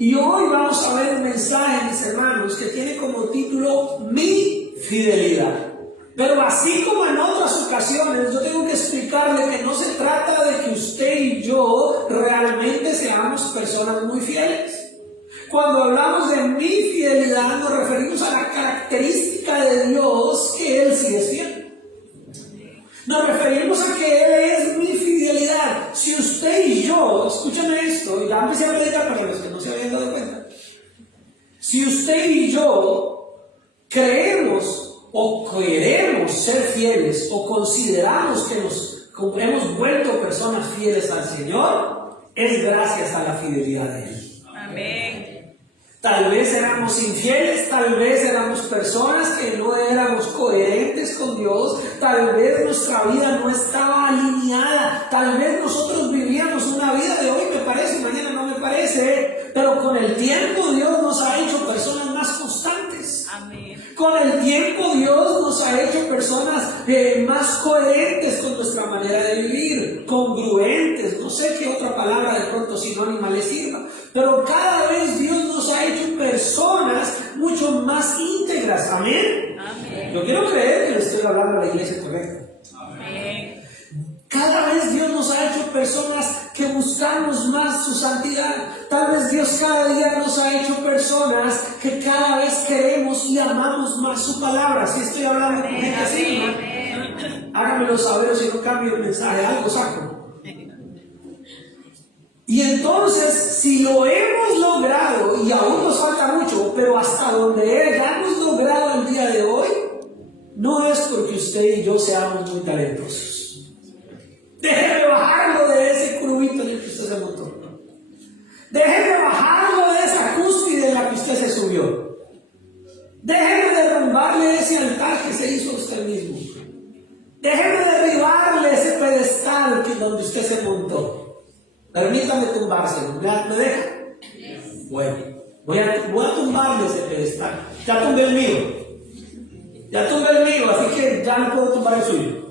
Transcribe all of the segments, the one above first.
Y hoy vamos a ver un mensaje, mis hermanos, que tiene como título Mi fidelidad. Pero así como en otras ocasiones, yo tengo que explicarle que no se trata de que usted y yo realmente seamos personas muy fieles. Cuando hablamos de mi fidelidad, nos referimos a la característica de Dios, que Él sí es fiel. Nos referimos a que Él es mi fidelidad. Si usted y yo, escúchame esto, y ya empecé a predicar para los que no se habían dado cuenta. Si usted y yo creemos o queremos ser fieles o consideramos que nos hemos vuelto personas fieles al Señor, es gracias a la fidelidad de Él. Amén. Tal vez éramos infieles, tal vez éramos personas que no éramos coherentes con Dios, tal vez nuestra vida no estaba alineada, tal vez nosotros vivíamos una vida de hoy me parece, mañana no me parece, pero con el tiempo Dios nos ha hecho personas más constantes. Amén. Con el tiempo Dios nos ha hecho personas más coherentes con nuestra manera de vivir, congruentes, no sé qué otra palabra de pronto sinónima le sirva, pero cada vez Dios nos ha hecho personas mucho más íntegras. Amén. Amén. Yo quiero creer que le estoy hablando a la iglesia correcta. Amén. Cada vez Dios nos ha hecho personas que buscamos más su santidad. Tal vez Dios cada día nos ha hecho personas que cada vez queremos y amamos más su palabra. Si estoy hablando con gente así, ¿no? Háganmelo saber, o si no cambio el mensaje, algo saco. Y entonces, si lo hemos logrado, y aún nos falta mucho, pero hasta donde ya hemos logrado el día de hoy, no es porque usted y yo seamos muy talentosos. Déjeme bajarlo de ese curvito en el que usted se montó. Déjeme bajarlo de esa cúspide en la que usted se subió. Déjeme derrumbarle ese altar que se hizo usted mismo. Déjeme derribarle ese pedestal donde usted se montó. Permítame tumbárselo. ¿Me deja? Bueno, voy a tumbarle ese pedestal. Ya tumbé el mío. Ya tumbé el mío, así que ya no puedo tumbar el suyo.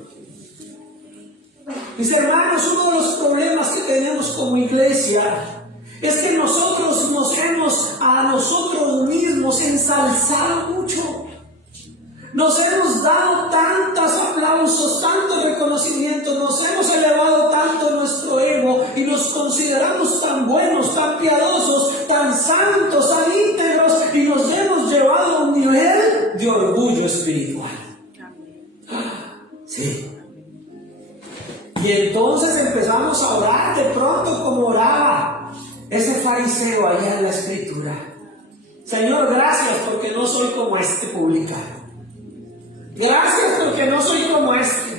Mis hermanos, uno de los problemas que tenemos como iglesia es que nosotros nos hemos a nosotros mismos ensalzado mucho. Nos hemos dado tantos aplausos, tanto reconocimiento, nos hemos elevado tanto nuestro ego y nos consideramos tan buenos, tan piadosos, tan santos, tan íntegros y nos hemos llevado a un nivel de orgullo espiritual. Sí. Y entonces empezamos a orar de pronto como oraba ese fariseo allá en la escritura. Señor, gracias porque no soy como este publicano. Gracias porque no soy como este.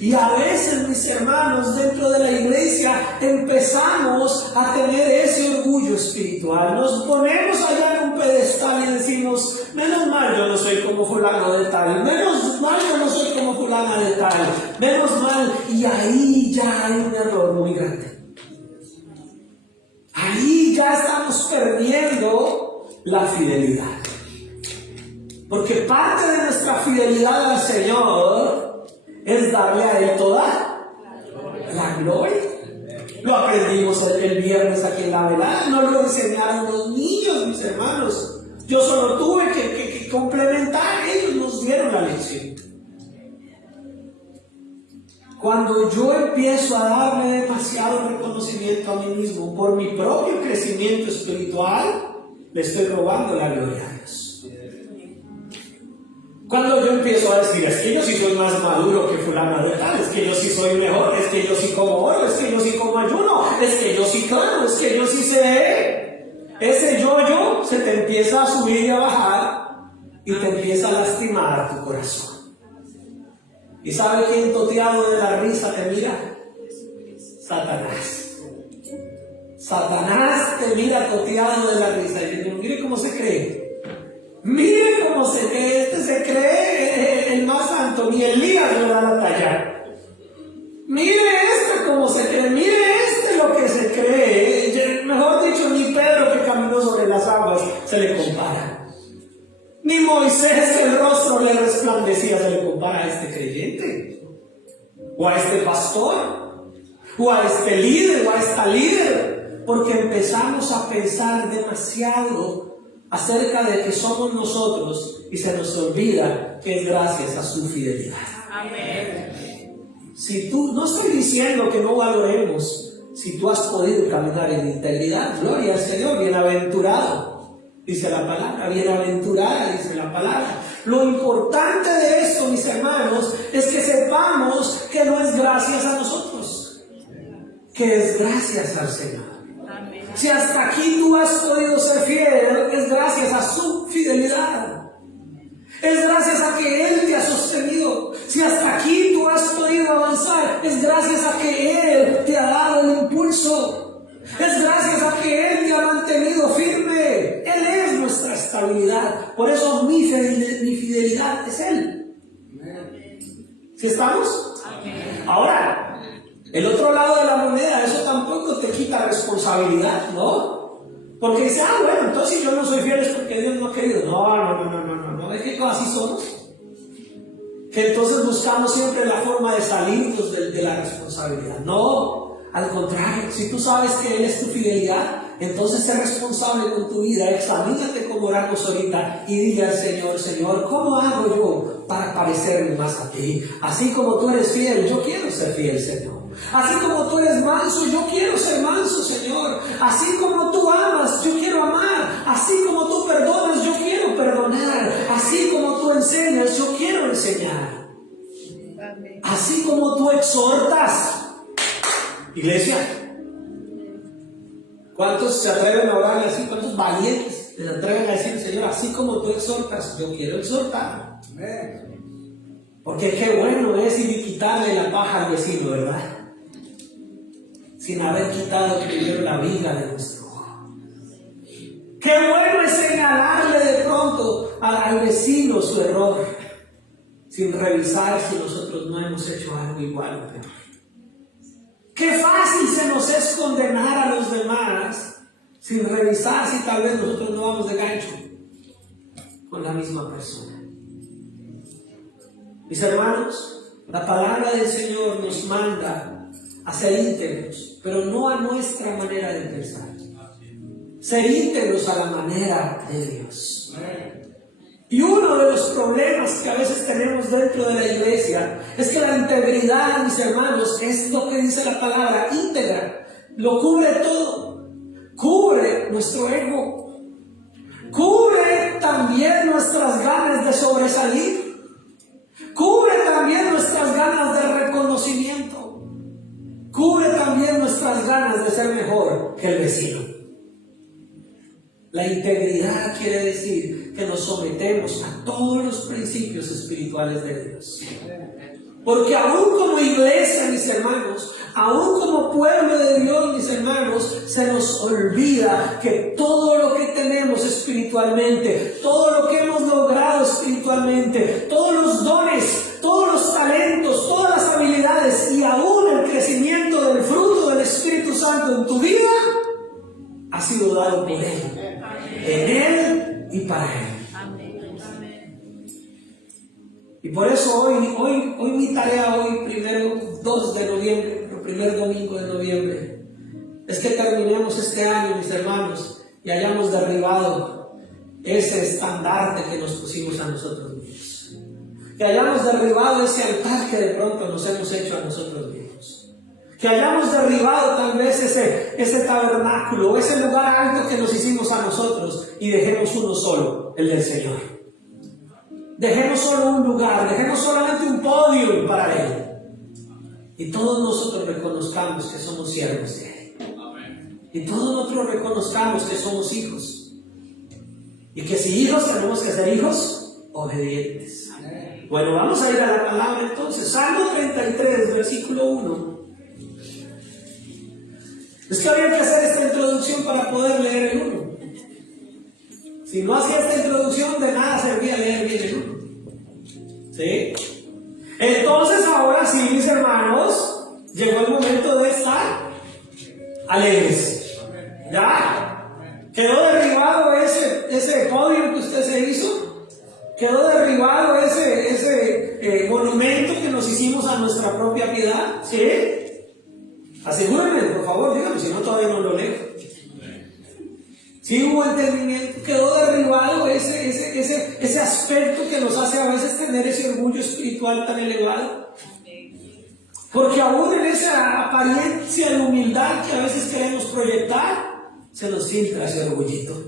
Y a veces, mis hermanos, dentro de la iglesia empezamos a tener ese orgullo espiritual. Nos ponemos allá en un pedestal y decimos, menos mal yo no soy como fulano de tal, menos mal yo no soy como fulana de tal, menos mal. Y ahí ya hay un error muy grande. Ahí ya estamos perdiendo la fidelidad. Porque parte de nuestra fidelidad al Señor es darle a Él toda la gloria. Lo aprendimos el viernes aquí en la velada, no lo enseñaron los niños, mis hermanos. Yo solo tuve que complementar, ellos nos dieron la lección. Cuando yo empiezo a darme demasiado reconocimiento a mí mismo por mi propio crecimiento espiritual, le estoy robando la gloria a Dios. Cuando yo empiezo a decir, es que yo sí soy más maduro que fulano de tal, es que yo sí soy mejor, es que yo sí como oro, es que yo sí como ayuno, es que yo sí claro, es que yo sí sé. Ese yo se te empieza a subir y a bajar y te empieza a lastimar tu corazón. ¿Y sabe quién toteado de la risa te mira? Satanás. Satanás te mira toteado de la risa y dice, mire cómo se cree. Mire cómo se cree, este se cree el más santo, ni Elías le da la talla. Mire este cómo se cree, mire este lo que se cree. Mejor dicho, ni Pedro que caminó sobre las aguas se le compara. Ni Moisés que el rostro le resplandecía se le compara a este creyente. O a este pastor. O a este líder, o a esta líder. porque empezamos a pensar demasiado acerca de que somos nosotros y se nos olvida que es gracias a su fidelidad. Amén. Si tú, no estoy diciendo que no valoremos, si tú has podido caminar en integridad, gloria al Señor, bienaventurado, dice la palabra, bienaventurada, dice la palabra. Lo importante de esto, mis hermanos, es que sepamos que no es gracias a nosotros, que es gracias al Señor. Amén. Si hasta aquí tú has podido ser fiel, es gracias a su fidelidad. Es gracias a que Él te ha sostenido. Si hasta aquí tú has podido avanzar, es gracias a que Él te ha dado el impulso. Es gracias a que Él te ha mantenido firme. Él es nuestra estabilidad. Por eso mi fidelidad es Él. ¿Sí estamos? Amén. Ahora, el otro lado de la moneda, eso tampoco te quita responsabilidad, ¿no? Porque dice, bueno, entonces si yo no soy fiel es porque Dios no ha querido. No, es que así somos. Que entonces buscamos siempre la forma de salirnos de la responsabilidad. No, al contrario, si tú sabes que Él es tu fidelidad, entonces sé responsable con tu vida. Examínate como oramos ahorita y dile al Señor, Señor, ¿cómo hago yo para parecerme más a ti? Así como tú eres fiel, yo quiero ser fiel, Señor. Así como tú eres manso, yo quiero ser manso, Señor. Así como tú amas, yo quiero amar. Así como tú perdonas, yo quiero perdonar. Así como tú enseñas, yo quiero enseñar. Así como tú exhortas. Iglesia, ¿cuántos se atreven a orarle así? ¿Cuántos valientes se atreven a decir, Señor, así como tú exhortas, yo quiero exhortar? Porque qué bueno es ir y quitarle la paja al vecino, ¿verdad? Sin haber quitado primero la viga de nuestro ojo. Qué bueno es señalarle de pronto al vecino su error, sin revisar si nosotros no hemos hecho algo igual o peor. Qué fácil se nos es condenar a los demás, sin revisar si tal vez nosotros no vamos de gancho con la misma persona. Mis hermanos, la palabra del Señor nos manda a ser íntegros, pero no a nuestra manera de pensar. Ser íntegros a la manera de Dios. Y uno de los problemas que a veces tenemos dentro de la iglesia es que la integridad, mis hermanos, es lo que dice la palabra íntegra. Lo cubre todo. Cubre nuestro ego. Cubre también nuestras ganas de sobresalir. Cubre también nuestras ganas de reconocimiento. Cubre también nuestras ganas de ser mejor que el vecino. La integridad quiere decir que nos sometemos a todos los principios espirituales de Dios. Porque aún como iglesia, mis hermanos, aún como pueblo de Dios, mis hermanos, se nos olvida que todo lo que tenemos espiritualmente, todo lo que hemos logrado espiritualmente, todos los dones, todos los talentos, todas las habilidades y aún el crecimiento del fruto del Espíritu Santo en tu vida, ha sido dado por Él, en Él y para Él. Y por eso hoy mi tarea, primero 2 de noviembre, el primer domingo de noviembre, es que terminemos este año, mis hermanos, y hayamos derribado ese estandarte que nos pusimos a nosotros mismos. Que hayamos derribado ese altar que de pronto nos hemos hecho a nosotros mismos. Que hayamos derribado tal vez ese tabernáculo, ese lugar alto que nos hicimos a nosotros y dejemos uno solo, el del Señor. Dejemos solo un lugar, dejemos solamente un podio para Él. Y todos nosotros reconozcamos que somos siervos de Él. Y todos nosotros reconozcamos que somos hijos. Y que si hijos tenemos que ser hijos obedientes. Bueno, vamos a ir a la palabra entonces. Salmo 33, versículo 1. Es que había que hacer esta introducción para poder leer el 1. Si no hacía esta introducción, de nada servía leer bien el 1. ¿Sí? Entonces, ahora sí, mis hermanos, llegó el momento de estar alegres. ¿Ya? Quedó derribado ese podio que usted se hizo. Quedó derribado ese monumento que nos hicimos a nuestra propia piedad. ¿Sí? Asegúrenme, por favor, díganme, si no todavía no lo leo. Sí hubo entendimiento, quedó derribado ese aspecto que nos hace a veces tener ese orgullo espiritual tan elevado. Porque aún en esa apariencia de humildad que a veces queremos proyectar, se nos filtra ese orgullito.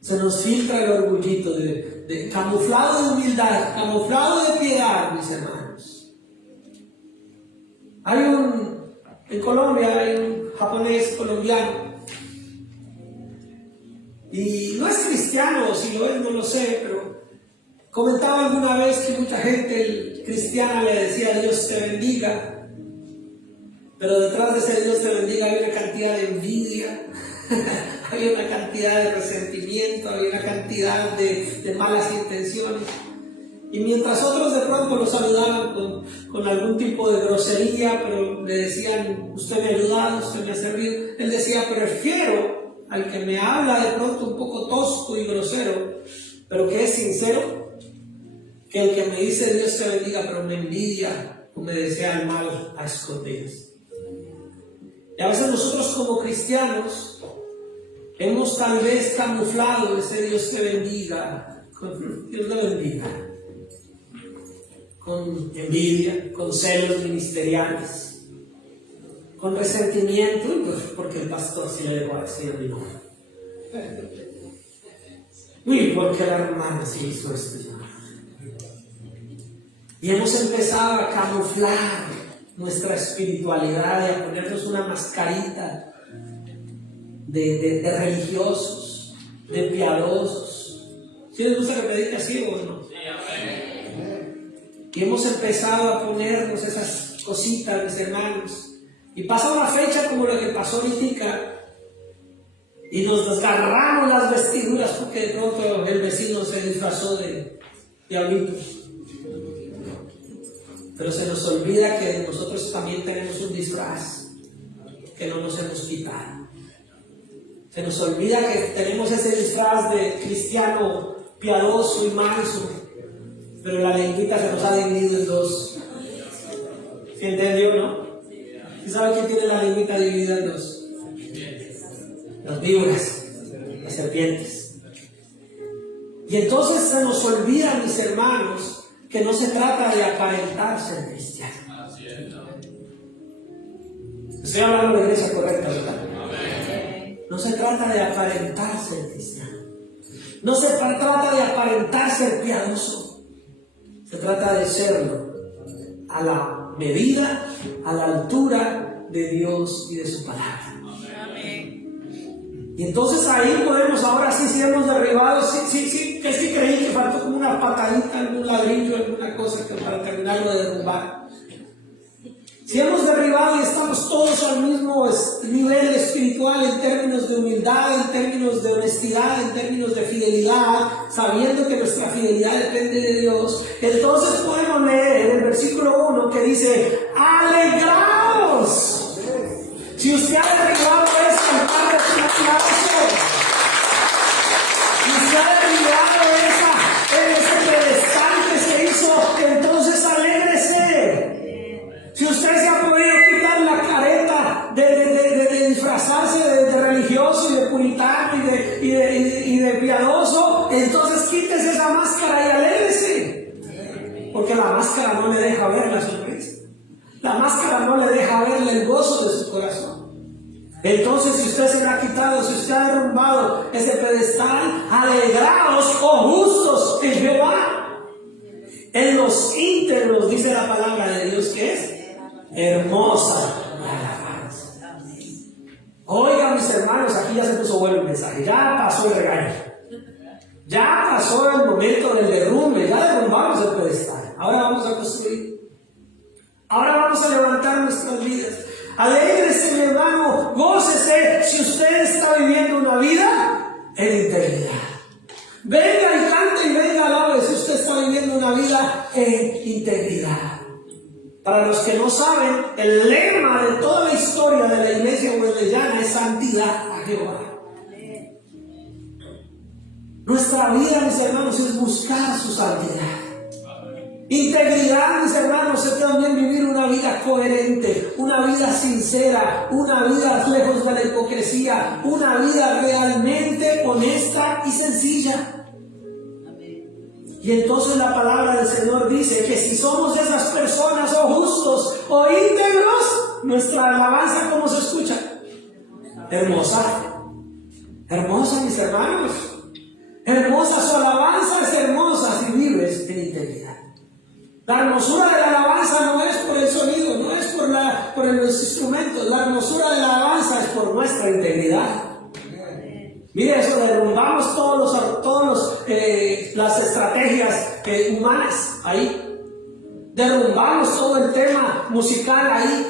Se nos filtra el orgullito de camuflado de humildad, camuflado de piedad, mis hermanos. En Colombia hay un japonés colombiano. Y no es cristiano, si lo es no lo sé, pero comentaba alguna vez que mucha gente cristiana le decía Dios te bendiga, pero detrás de ese Dios te bendiga había una cantidad de envidia, había una cantidad de resentimiento, había una cantidad de malas intenciones. Y mientras otros de pronto lo saludaban con algún tipo de grosería, pero le decían, usted me ha ayudado, usted me ha servido, él decía, prefiero al que me habla de pronto un poco tosco y grosero, pero que es sincero, que el que me dice Dios te bendiga, pero me envidia o me desea el mal a escondidas. Y a veces nosotros como cristianos hemos tal vez camuflado ese Dios te bendiga, Dios te bendiga, con envidia, con celos ministeriales, con resentimiento, pues porque el pastor sí le dejó así a mi no. Uy, porque la hermana sí hizo esto. Y hemos empezado a camuflar nuestra espiritualidad y a ponernos una mascarita de religiosos, de piadosos. ¿Sí les gusta que predique así o no? Y hemos empezado a ponernos esas cositas, mis hermanos. Y pasa una fecha como la que pasó ahorita y nos desgarramos las vestiduras porque de pronto el vecino se disfrazó de diablito. Pero se nos olvida que nosotros también tenemos un disfraz que no nos hemos quitado. Se nos olvida que tenemos ese disfraz de cristiano piadoso y manso, pero la lengüita se nos ha dividido en dos. ¿Sí entendió, no? ¿Y sabe quién tiene la lengüita dividida en dos? Las víboras, las serpientes. Y entonces se nos olvida, mis hermanos, que no se trata de aparentar ser cristiano. Estoy hablando de la iglesia correcta, ¿verdad? No se trata de aparentar ser cristiano. No se trata de aparentar ser piadoso. Se trata de serlo a la medida, a la altura de Dios y de su palabra. Y entonces ahí podemos, ahora sí, si hemos derribado, sí, es que creí que faltó como una patadita, algún ladrillo, alguna cosa que para terminarlo de derrumbar. Si hemos derribado y estamos todos al mismo nivel espiritual en términos de humildad, en términos de honestidad, en términos de fidelidad, sabiendo que nuestra fidelidad depende de Dios, entonces podemos leer el versículo 1 que dice, ¡alegraos! Si usted ha derribado eso, Padre, un aplauso. Si usted ha derribado ese pedestal que se hizo, entonces alégrese. Si usted se ha podido quitar la careta de disfrazarse de religioso y de puritano y de piadoso, entonces quítese esa máscara y alégrese. Porque la máscara no le deja ver la sonrisa. La máscara no le deja verle el gozo de su corazón. Entonces, si usted se la ha quitado, si usted ha derrumbado ese pedestal, alegraos, oh justos, en Jehová. En los íntegros, dice la palabra de Dios, que es hermosa la alabanza. Oigan, mis hermanos, aquí ya se puso bueno el mensaje. Ya pasó el regaño. Ya pasó el momento del derrumbe. Ya derrumbamos el pedestal. Ahora vamos a construir. Ahora vamos a levantar nuestras vidas. Alégrese, mi hermano, gócese si usted está viviendo una vida en integridad. Venga y cante y venga alabe si usted está viviendo una vida en integridad. Para los que no saben, el lema de toda la historia de la iglesia huelellana es santidad a Jehová. Nuestra vida, mis hermanos, es buscar su santidad. Integridad, mis hermanos, es también vivir una vida coherente, una vida sincera, una vida lejos de la hipocresía, una vida realmente honesta y sencilla. Y entonces la palabra del Señor dice que si somos de esas personas o justos o íntegros, nuestra alabanza, ¿cómo se escucha? Hermosa. Hermosa, mis hermanos. Hermosa, su alabanza es hermosa si vives en integridad. La hermosura de la alabanza no es por el sonido, no es por los instrumentos. La hermosura de la alabanza es por nuestra integridad. Mire eso, derrumbamos las estrategias humanas ahí. Derrumbamos todo el tema musical ahí.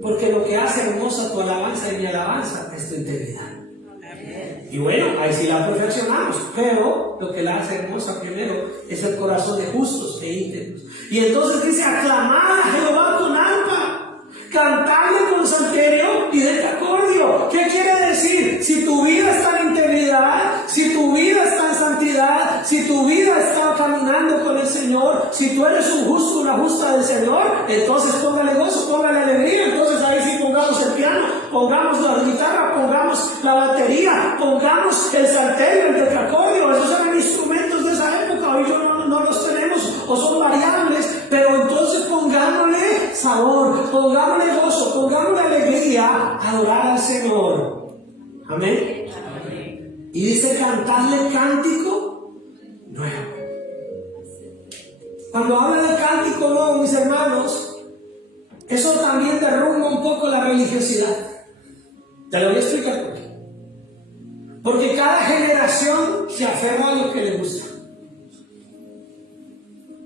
Porque lo que hace hermosa tu alabanza y mi alabanza es tu integridad. Y bueno, ahí sí la perfeccionamos, pero lo que la hace hermosa primero es el corazón de justos e íntegros. Y entonces dice: aclamad a Jehová con arpa, cantadle con salterio y decacordio. ¿Qué quiere decir? Si tu vida está en integridad, si tu vida está en santidad, si tu vida está caminando con el Señor, si tú eres un justo, una justa del Señor, entonces póngale gozo, póngale alegría. Entonces ahí sí pongamos el piano, pongamos la guitarra, pongamos la batería, pongamos el salterio, el decacordio. Esos eran instrumentos de esa época, hoy no los tenemos o son variables, pero entonces pongámosle sabor, pongámosle gozo, pongámosle alegría a adorar al Señor. Amén. Y dice: cantarle cántico nuevo. Cuando habla de cántico nuevo, mis hermanos, eso también derrumba un poco la religiosidad. Te lo voy a explicar por qué. Porque cada generación se aferra a lo que le gusta.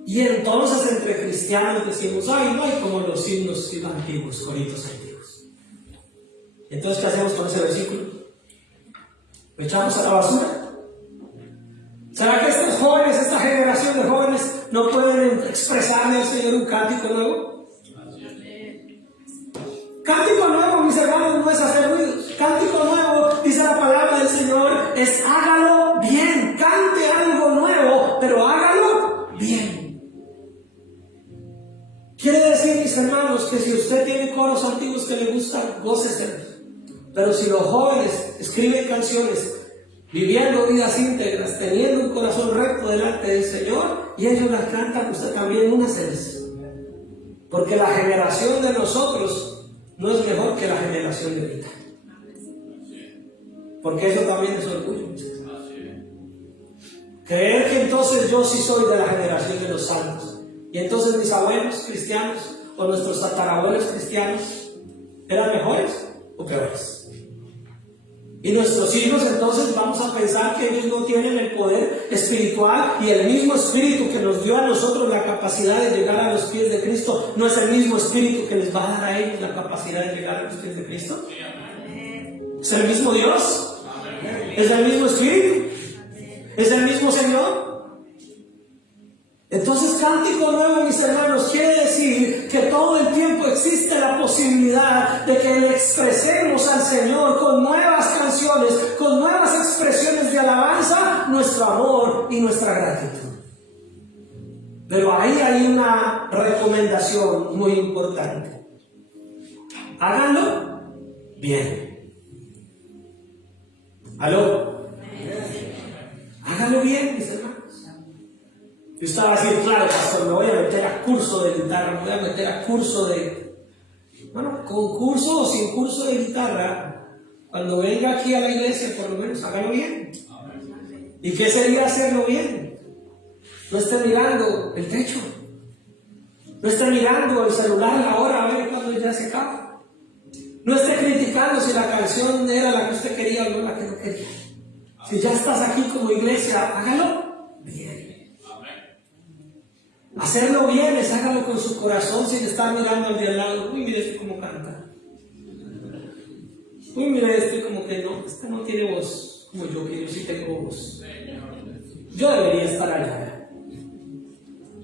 Y entonces entre cristianos decimos: ay, no hay como los himnos antiguos, coritos antiguos. Entonces, ¿qué hacemos con ese versículo? ¿Lo echamos a la basura? ¿Será que estos jóvenes, esta generación de jóvenes, no pueden expresarle al Señor un cántico nuevo? Cántico nuevo, mis hermanos, no es hacer ruidos. Cántico nuevo, dice la palabra del Señor, es hágalo bien. Cante algo nuevo, pero hágalo bien. Quiere decir, mis hermanos, que si usted tiene coros antiguos que le gustan, gócese. Pero si los jóvenes escriben canciones, viviendo vidas íntegras, teniendo un corazón recto delante del Señor, y ellos las cantan, usted también únase. Porque la generación de nosotros no es mejor que la generación de ahorita. Porque eso también es orgullo. Creer que entonces yo sí soy de la generación de los santos. Y entonces mis abuelos cristianos o nuestros tatarabuelos cristianos eran mejores o peores. Y nuestros hijos entonces vamos a pensar que ellos no tienen el poder espiritual, y el mismo espíritu que nos dio a nosotros la capacidad de llegar a los pies de Cristo no es el mismo espíritu que les va a dar a ellos la capacidad de llegar a los pies de Cristo. ¿Es el mismo Dios? ¿Es el mismo espíritu? ¿Es el mismo Señor? Entonces, cántico nuevo, mis hermanos, quiere decir que todo el tiempo existe la posibilidad de que le expresemos al Señor con nuevas canciones, con nuevas expresiones de alabanza, nuestro amor y nuestra gratitud. Pero ahí hay una recomendación muy importante: háganlo bien. ¿Aló? Háganlo bien, mis hermanos. Yo estaba así: claro, pastor, me voy a meter a curso de guitarra, me voy a meter a curso de... Bueno, con curso o sin curso de guitarra, cuando venga aquí a la iglesia, por lo menos, hágalo bien. ¿Y qué sería hacerlo bien? No esté mirando el techo. No esté mirando el celular la hora a ver cuándo ya se acaba. No esté criticando si la canción era la que usted quería o no la que no quería. Si ya estás aquí como iglesia, hágalo bien. Hacerlo bien es hágalo con su corazón, sin estar mirando al de al lado. Uy, mire este cómo canta. Uy, mire este como que no, este no tiene voz como yo, que yo sí tengo voz. Yo debería estar allá.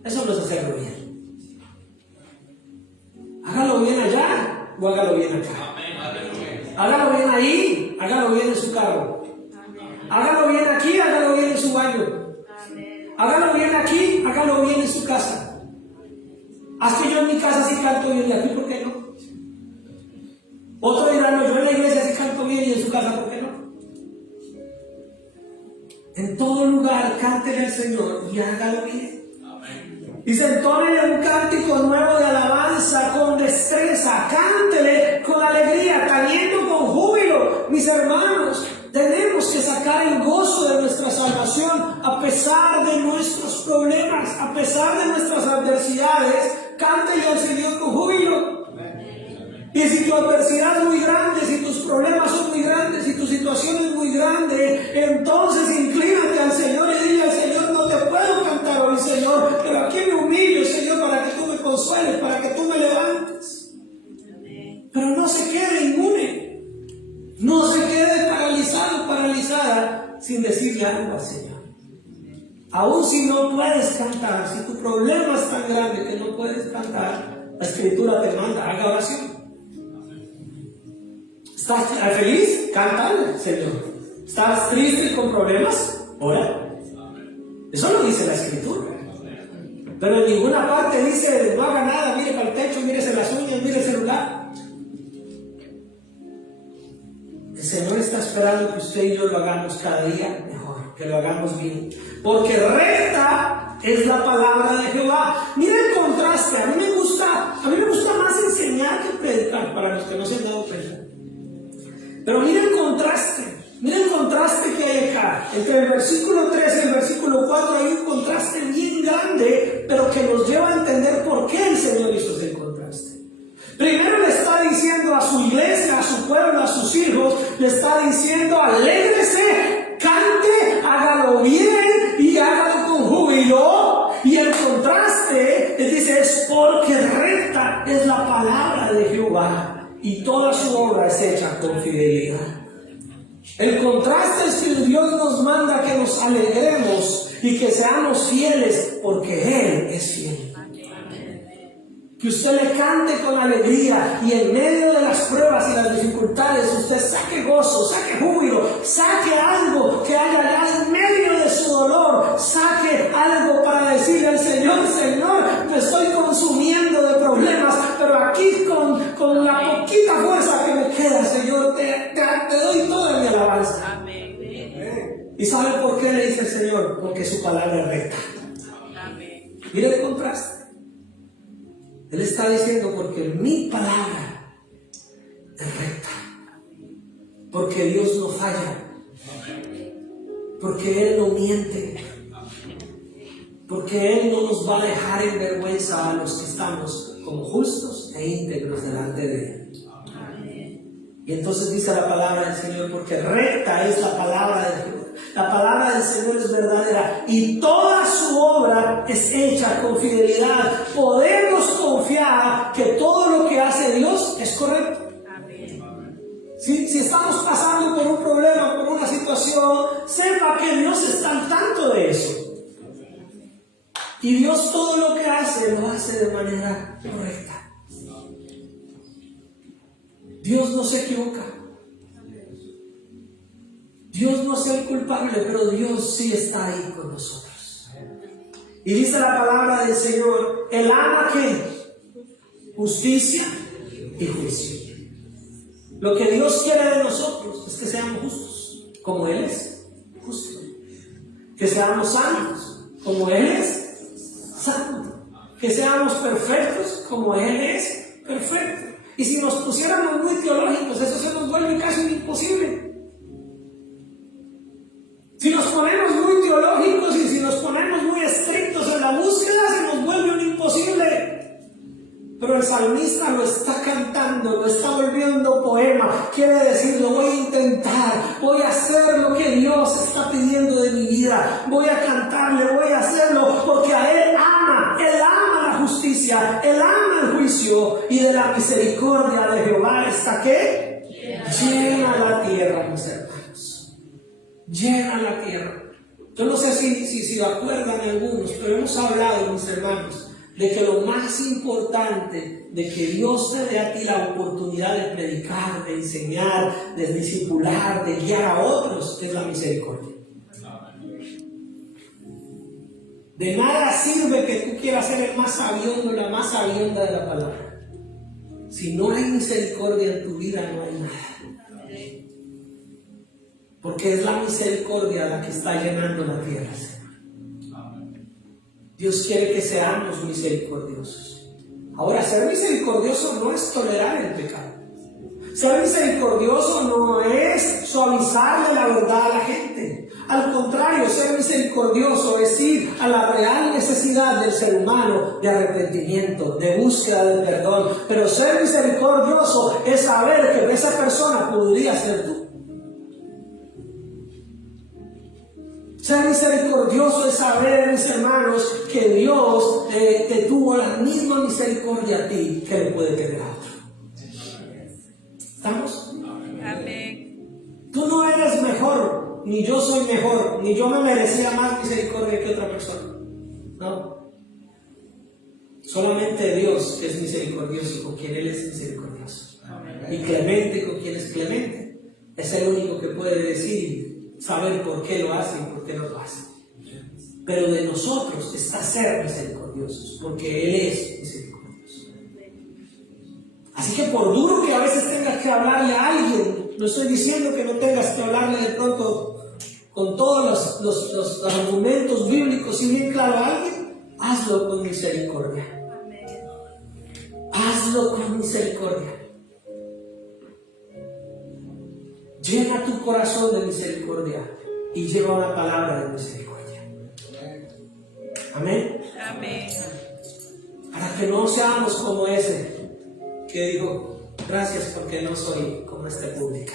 Eso no es hacerlo bien. Hágalo bien allá o hágalo bien acá. Hágalo bien ahí, hágalo bien en su carro. Hágalo bien aquí, hágalo bien en su baño. Hágalo bien aquí, hágalo bien en su que yo en mi casa sí canto bien, y aquí ¿por qué no? Otro dirá, no, yo en la iglesia sí canto bien y en su casa ¿por qué no? En todo lugar cántele al Señor y hágalo bien. Y se entonen en un cántico nuevo de alabanza, con destreza, cántele con alegría, tañendo con júbilo. Mis hermanos, tenemos que sacar el gozo de nuestra salvación a pesar de nuestros problemas, a pesar de nuestras adversidades. Cántele al Señor con júbilo. Y si tu adversidad es muy grande, si tus problemas son muy grandes, si tu situación es muy grande, entonces inclínate al Señor y dile al Señor, no te puedo cantar hoy, Señor, pero aquí me humillo, Señor, para que tú me consueles, para que tú me levantes. Pero no se quede inmune, no se quede paralizado, paralizada, sin decirle algo al Señor. Aún si no puedes cantar, si tu problema es tan grande que no puedes cantar, la Escritura te manda, haga oración. ¿Estás feliz? Cántale, Señor. ¿Estás triste y con problemas? Ora. Eso lo dice la Escritura. Pero en ninguna parte dice, no haga nada, mire para el techo, mírese las uñas, mire el celular. El Señor está esperando que usted y yo lo hagamos cada día mejor, que lo hagamos bien. Porque recta es la palabra de Jehová. Mira el contraste. A mí me gusta más enseñar que predicar, para los que no se han dado cuenta. Pero mira el contraste que hay acá. Entre el versículo 3 y el versículo 4 hay un contraste bien grande, pero que nos lleva a entender por qué el Señor hizo ese contraste. Primero le está diciendo a su iglesia, a su pueblo, a sus hijos, le está diciendo, alégrese, cante, hágalo bien y hágalo con júbilo. Y el contraste, les dice, es porque recta es la palabra de Jehová. Y toda su obra es hecha con fidelidad. El contraste es que Dios nos manda que nos alegremos y que seamos fieles porque Él es fiel. Que usted le cante con alegría y en medio de las pruebas y las dificultades usted saque gozo, saque júbilo, saque algo que haya allá en medio de su dolor, saque algo para decirle al Señor, Señor, me estoy consumiendo de problemas, pero aquí con la poquita fuerza que me queda, Señor, te doy toda mi alabanza. ¿Y sabe por qué le dice el Señor? Porque su palabra es recta. Mire el contraste. Él está diciendo, porque mi palabra es recta, porque Dios no falla, porque Él no miente, porque Él no nos va a dejar en vergüenza a los que estamos como justos e íntegros delante de Él. Y entonces dice la palabra del Señor, porque recta es la palabra de Dios. La palabra del Señor es verdadera y toda su obra es hecha con fidelidad. Podemos confiar que todo lo que hace Dios es correcto. Si estamos pasando por un problema, por una situación, sepa que Dios está al tanto de eso. Y Dios todo lo que hace, lo hace de manera correcta. Dios no se equivoca. Dios no es el culpable, pero Dios sí está ahí con nosotros. Y dice la palabra del Señor, Él ama ¿qué? Justicia y juicio. Lo que Dios quiere de nosotros es que seamos justos, como Él es justo. Que seamos santos, como Él es santo. Que seamos perfectos, como Él es perfecto. Y si nos pusiéramos muy teológicos, eso se nos vuelve casi imposible. Si nos ponemos muy teológicos y si nos ponemos muy estrictos en la búsqueda, se nos vuelve un imposible. Pero el salmista lo está cantando, lo está volviendo poema. Quiere decir, lo voy a intentar, voy a hacer lo que Dios está pidiendo de mi vida. Voy a cantarle, voy a hacerlo, porque a Él ama la justicia, Él ama el juicio, y de la misericordia de Jehová está ¿qué? Llena la tierra, mis hermanos. Llena la tierra. Yo no sé si acuerdan algunos, pero hemos hablado, mis hermanos, de que lo más importante de que Dios te dé a ti la oportunidad de predicar, de enseñar, de discipular, de guiar a otros, es la misericordia. De nada sirve que tú quieras ser el más sabiondo, la más sabionda de la palabra. Si no hay misericordia en tu vida, no hay nada. Porque es la misericordia la que está llenando la tierra. Dios quiere que seamos misericordiosos. Ahora, ser misericordioso no es tolerar el pecado. Ser misericordioso no es suavizarle la verdad a la gente. Al contrario, ser misericordioso es ir a la real necesidad del ser humano de arrepentimiento, de búsqueda de perdón. Pero ser misericordioso es saber que esa persona podría ser tú. Ser misericordioso es saber, mis hermanos, que Dios te tuvo la misma misericordia a ti que le puede tener a otro. ¿Estamos? Amén. Tú no eres mejor, ni yo soy mejor, ni yo me merecía más misericordia que otra persona. No. Solamente Dios, que es misericordioso, con quien Él es misericordioso. Y clemente, con quien es clemente. Es el único que puede decir, saber por qué lo hace y por qué no lo hace. Pero de nosotros está ser misericordiosos, porque Él es misericordioso. Así que por duro que a veces tengas que hablarle a alguien, no estoy diciendo que no tengas que hablarle de pronto con todos los argumentos bíblicos y bien claro a alguien, hazlo con misericordia. Hazlo con misericordia. Llena tu corazón de misericordia y lleva una palabra de misericordia. Amén. Amén. Para que no seamos como ese que dijo, gracias porque no soy como este público.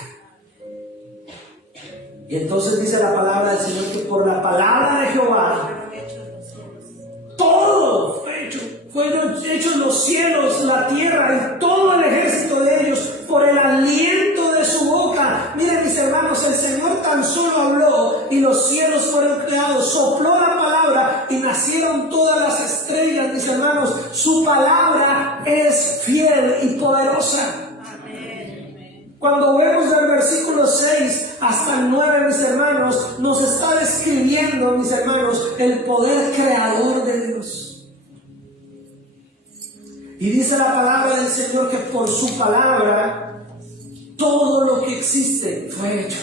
Y entonces dice la palabra del Señor que por la palabra de Jehová todo fueron hechos los cielos, la tierra y todo el ejército de ellos por el aliento de su boca. Miren, mis hermanos, el Señor tan solo habló y los cielos fueron creados, sopló la palabra y nacieron todas las estrellas. Mis hermanos, su palabra es fiel y poderosa. Cuando vemos del versículo 6 hasta el 9, mis hermanos, nos está describiendo, mis hermanos, el poder creador de Dios. Y dice la palabra del Señor que por su palabra todo lo que existe fue hecho.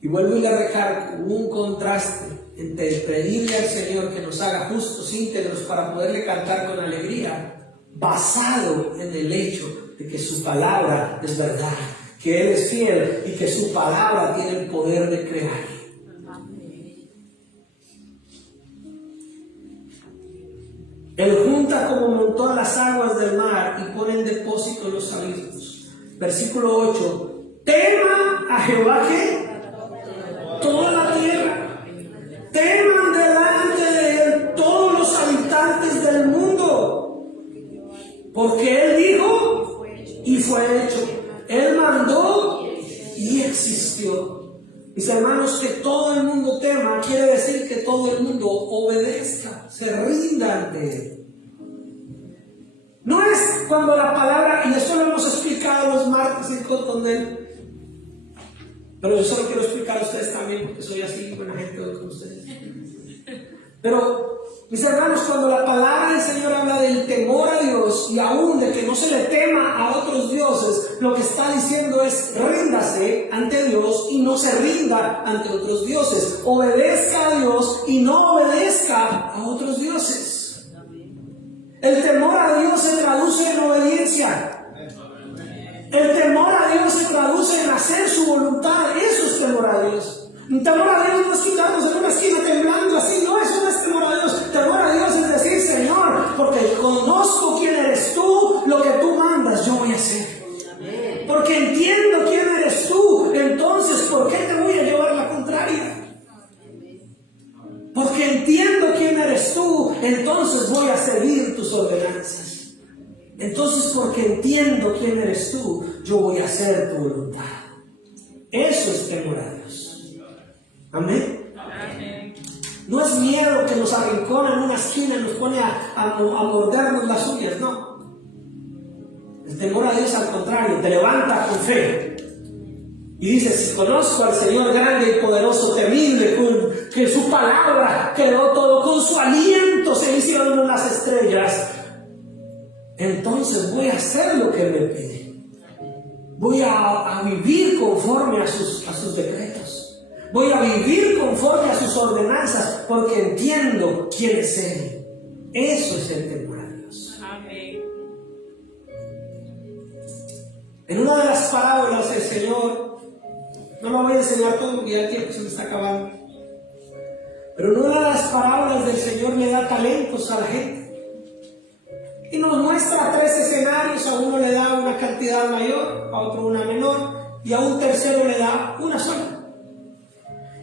Y vuelvo y le recargo, hubo un contraste entre pedirle al Señor que nos haga justos, íntegros, para poderle cantar con alegría, basado en el hecho de que su palabra es verdad, que Él es fiel y que su palabra tiene el poder de crear. Él junta como montón las aguas del mar y pone en depósito los abismos. Versículo 8. Tema a Jehová que toda la tierra. Teman delante de Él todos los habitantes del mundo. Porque Él dijo y fue hecho. Él mandó y existió. Mis hermanos, que todo el mundo tema quiere decir que todo el mundo obedezca, se rinda ante Él. No es cuando la palabra, y esto lo hemos explicado los martes con Él, pero yo solo quiero explicar a ustedes también, porque soy así, buena gente hoy con ustedes. Pero, mis hermanos, cuando la palabra del Señor habla del temor a Dios y aún de que no se le tema a otros dioses, lo que está diciendo es ríndase ante Dios y no se rinda ante otros dioses. Obedezca a Dios y no obedezca a otros dioses. El temor a Dios se traduce en obediencia. El temor a Dios se traduce en hacer su voluntad. Eso es temor a Dios. Temor a Dios no es quitarnos en una esquina temblando así, no, eso no es temor a Dios. Temor a Dios es decir, Señor, porque conozco quién eres tú, lo que tú mandas yo voy a hacer. Porque entiendo quién eres tú, entonces ¿por qué te voy a llevar la contraria? Porque entiendo quién eres tú, entonces voy a seguir tus ordenanzas. Entonces porque entiendo quién eres tú, yo voy a hacer tu voluntad. Eso es temor a Dios. Amén. Amén. No es miedo que nos arrincona en una esquina y nos pone a mordernos las uñas, no. El temor a Dios, al contrario, te levanta con fe. Y dice, si conozco al Señor grande y poderoso, temible, que su palabra creó todo, con su aliento se hicieron las estrellas, entonces voy a hacer lo que Él me pide. Voy a vivir conforme a sus decretos. Voy a vivir conforme a sus ordenanzas, porque entiendo quién es Él. Eso es el temor a Dios. Amén. En una de las parábolas el Señor, no lo voy a enseñar todo porque ya el tiempo se me está acabando, pero en una de las parábolas del Señor le da talentos a la gente y nos muestra 3 escenarios. A uno le da una cantidad mayor, a otro una menor y a un tercero le da una sola.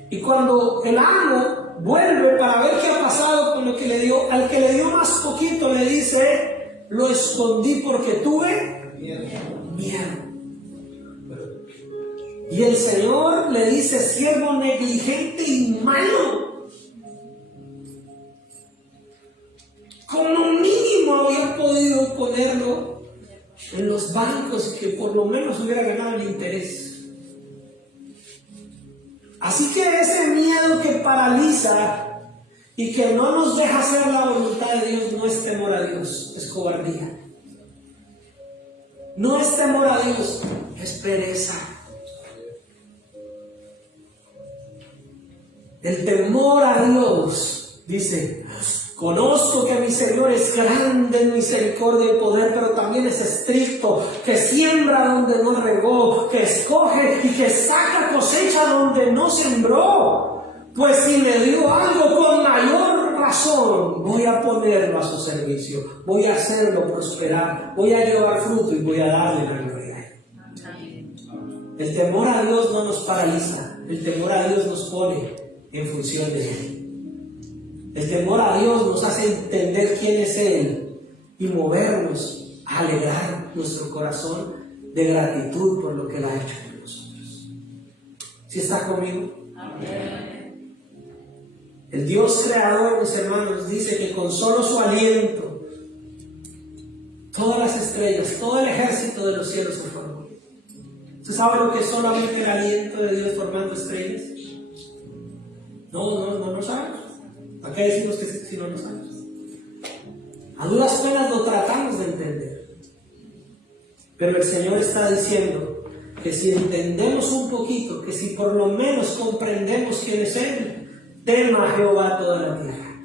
Y cuando el amo vuelve para ver qué ha pasado con lo que le dio, al que le dio más poquito le dice, lo escondí porque tuve miedo. Y el Señor le dice, siervo negligente y malo, con lo mínimo había podido ponerlo en los bancos y que por lo menos hubiera ganado el interés. Así que ese miedo que paraliza y que no nos deja hacer la voluntad de Dios no es temor a Dios, es cobardía. No es temor a Dios, es pereza. El temor a Dios, dice, conozco que mi Señor es grande en misericordia y poder, pero también es estricto, que siembra donde no regó, que escoge y que saca cosecha donde no sembró. Pues si me dio algo con mayor razón, voy a ponerlo a su servicio, voy a hacerlo prosperar, voy a llevar fruto y voy a darle la gloria a Él. El temor a Dios no nos paraliza, el temor a Dios nos pone en función de Él. El temor a Dios nos hace entender quién es Él y movernos a alegrar nuestro corazón de gratitud por lo que Él ha hecho por nosotros. ¿Sí está conmigo? Amén. El Dios creador, mis hermanos, dice que con solo su aliento todas las estrellas, todo el ejército de los cielos se formó. ¿Usted sabe lo que es solamente el aliento de Dios formando estrellas? No sabemos. ¿Para qué decimos que si no lo sabemos? A duras penas lo tratamos de entender. Pero el Señor está diciendo que si entendemos un poquito, que si por lo menos comprendemos quién es Él, tema a Jehová toda la tierra.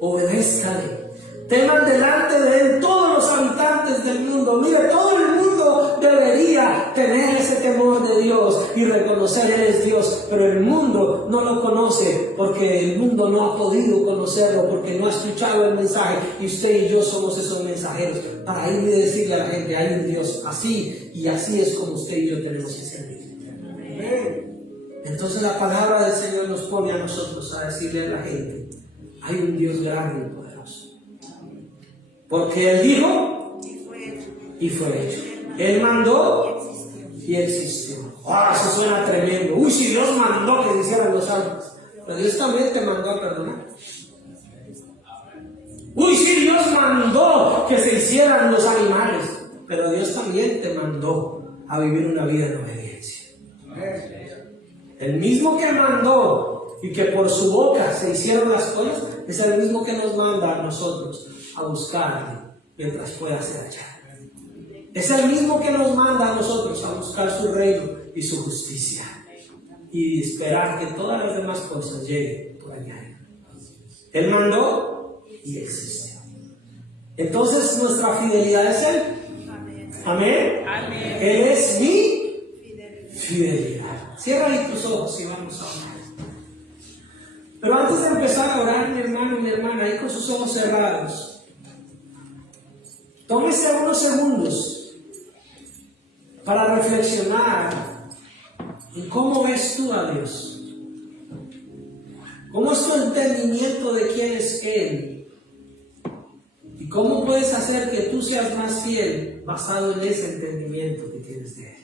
Obedézcale. Teman delante de Él todos los habitantes del mundo. Mire, todo el mundo debería tener ese temor de Dios y reconocer Él es Dios, pero el mundo no lo conoce porque el mundo no ha podido conocerlo, porque no ha escuchado el mensaje, y usted y yo somos esos mensajeros para ir y decirle a la gente, hay un Dios así, y así es como usted y yo tenemos que servir. Entonces la palabra del Señor nos pone a nosotros a decirle a la gente, hay un Dios grande y poderoso. Porque Él dijo y fue hecho. Él mandó y existió. Eso suena tremendo. Uy, si Dios mandó que se hicieran los árboles, pero Dios también te mandó a perdonar. Uy, si Dios mandó que se hicieran los animales, pero Dios también te mandó a vivir una vida en obediencia. El mismo que mandó y que por su boca se hicieron las cosas, es el mismo que nos manda a nosotros a buscarle mientras pueda ser hallado. Es el mismo que nos manda a nosotros a buscar su reino y su justicia y esperar que todas las demás cosas lleguen por allá. Él mandó y existió. Entonces nuestra fidelidad es Él. Amén. Amén. Él es mi fidelidad. Cierra ahí tus ojos y vamos a orar. Pero antes de empezar a orar, mi hermano y mi hermana, ahí con sus ojos cerrados, tómese unos segundos para reflexionar en cómo ves tú a Dios. ¿Cómo es tu entendimiento de quién es Él? ¿Y cómo puedes hacer que tú seas más fiel basado en ese entendimiento que tienes de Él?